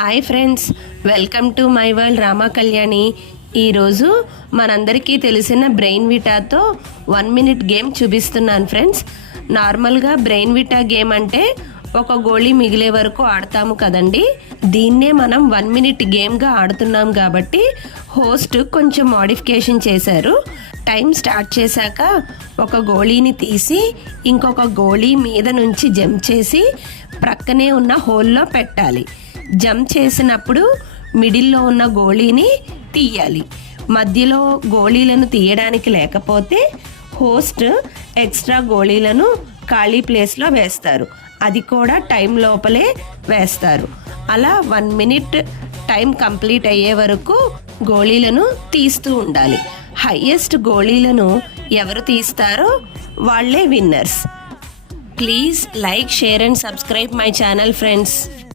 Hi friends, welcome to my world Rama Kalyani. ఈరోజు మనందరికీ తెలిసిన బ్రెయిన్ విటాతో 1 మినిట్ గేమ్ చూపిస్తున్నాను ఫ్రెండ్స్. నార్మల్గా బ్రెయిన్ విటా గేమ్ అంటే ఒక గోళీ మిగిలే వరకు ఆడతాము కదండి. దీన్నే మనం 1 మినిట్ గేమ్గా ఆడుతున్నాం కాబట్టి హోస్ట్ కొంచెం మోడిఫికేషన్ చేశారు. టైం స్టార్ట్ చేశాక ఒక గోళీని తీసి ఇంకొక గోళీ మీద నుంచి జంప్ చేసి ప్రక్కనే ఉన్న హోల్లో పెట్టాలి. జంప్ చేసినప్పుడు మిడిల్లో ఉన్న గోళీని తీయాలి. మధ్యలో గోళీలను తీయడానికి లేకపోతే హోస్ట్ ఎక్స్ట్రా గోళీలను ఖాళీ ప్లేస్లో వేస్తారు. అది కూడా టైం లోపలే వేస్తారు. అలా 1 మినిట్ టైం కంప్లీట్ అయ్యే వరకు గోళీలను తీస్తూ ఉండాలి. హైయెస్ట్ గోళీలను ఎవరు తీస్తారో వాళ్ళే winners. Please like, share and subscribe my channel friends.